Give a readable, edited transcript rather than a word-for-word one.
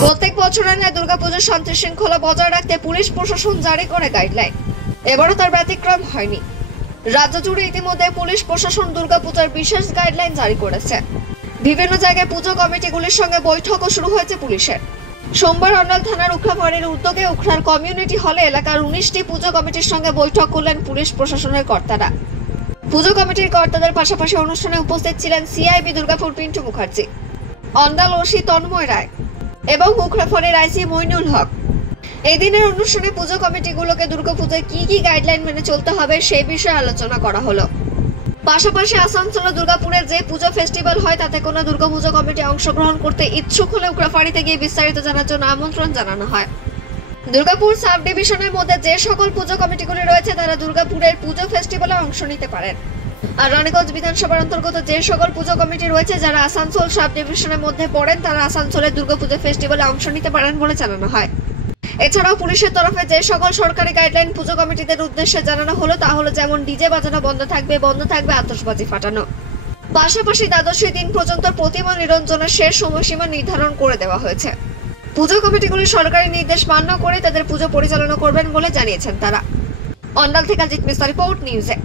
প্রত্যেক বছরের ন্যায় দুর্গাপুজোর শান্তি শৃঙ্খলা বজায় রাখতে পুলিশ প্রশাসন জারি করে গাইডলাইন। এবারও তার ব্যতিক্রম হয়নি। রাজ্য জুড়ে ইতিমধ্যে পুলিশ প্রশাসন দুর্গাপূজার বিশেষ গাইডলাইন জারি করেছে। বিভিন্ন জায়গায় পুজো কমিটিগুলির সঙ্গে বৈঠকও শুরু হয়েছে পুলিশের। সোমবার অন্ডাল থানার উখড়াবাড়ির উদ্যোগে উখড়ার কমিউনিটি হলে এলাকার 19টি পুজো কমিটির সঙ্গে বৈঠক করলেন পুলিশ প্রশাসনের কর্তারা। পুজো কমিটির কর্তাদের পাশাপাশি অনুষ্ঠানে উপস্থিত ছিলেন সিআইবি দুর্গাপুর পিন্টু মুখার্জি, অন্ডাল ওসি তন্ময় রায় এবং উখড়াফড়ের আইসি মইনুল হক। এই দিনের অনুষ্ঠানে পুজো কমিটিগুলোকে দুর্গাপূজায় কি কি গাইডলাইন মেনে চলতে হবে সেই বিষয়ে আলোচনা করা হলো। পাশাপাশি আসানসোল দুর্গাপুরে যে পুজো ফেস্টিভ্যাল হয় তাতে কোনো দুর্গাপুজো কমিটি অংশগ্রহণ করতে ইচ্ছুক হলে উখড়াফাড়িতে গিয়ে বিস্তারিত জানার জন্য আমন্ত্রণ জানানো হয়। দুর্গাপুর সাব ডিভিশনের মধ্যে যে সকল পুজো কমিটিগুলি রয়েছে তারা দুর্গাপুরের পুজো ফেস্টিভ্যালে অংশ নিতে পারেন। আর রানীগঞ্জ বিধানসভার অন্তর্গত যে সকল পুজো কমিটি রয়েছে যারা আসানসোল সাব ডিভিশনের মধ্যে পড়েন তারা আসানসোলের দুর্গাপুজো ফেস্টিভ্যালে অংশ নিতে পারেন বলে জানানো হয়। এছাড়াও পুলিশের তরফে যে সকল সরকারি গাইডলাইন পুজো কমিটিদের উদ্দেশ্যে জানানো হলো তা হলো যেমন ডিজে বাজানো বন্ধ থাকবে আতশবাজি ফাটানো। পাশাপাশি দ্বাদশী দিন পর্যন্ত প্রতিমা নিরঞ্জনের শেষ সময়সীমা নির্ধারণ করে দেওয়া হয়েছে। পুজো কমিটিগুলি সরকারি নির্দেশ মান্য করে তাদের পুজো পরিচালনা করবেন বলে জানিয়েছেন তারা। অন্ডাল থেকে জিৎ মিশ্রা রিপোর্ট নিউজে।